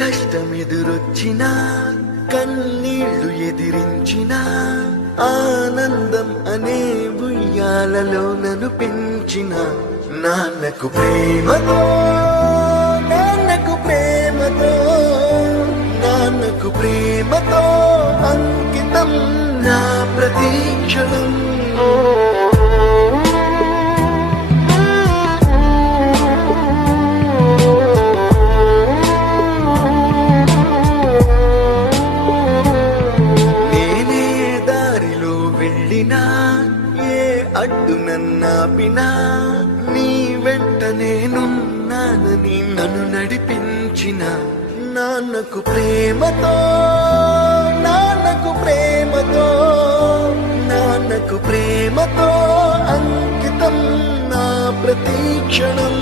కష్టమెదురొచ్చినా కన్నీళ్లు ఎదిరించినా ఆనందం అనే ఉయ్యాలలో నన్ను పెంచిన నాన్నకు ప్రేమతో నాన్నకు ప్రేమతో నాన్నకు ప్రేమతో అంకితం నా ప్రతీక్షణం. ఏ అడ్డు నన్నాపినా నీ వెంట నేనున్నానని నన్ను నడిపించిన నాన్నకు ప్రేమతో నాన్నకు ప్రేమతో నాన్నకు ప్రేమతో అంకితం నా ప్రతీక్షణం.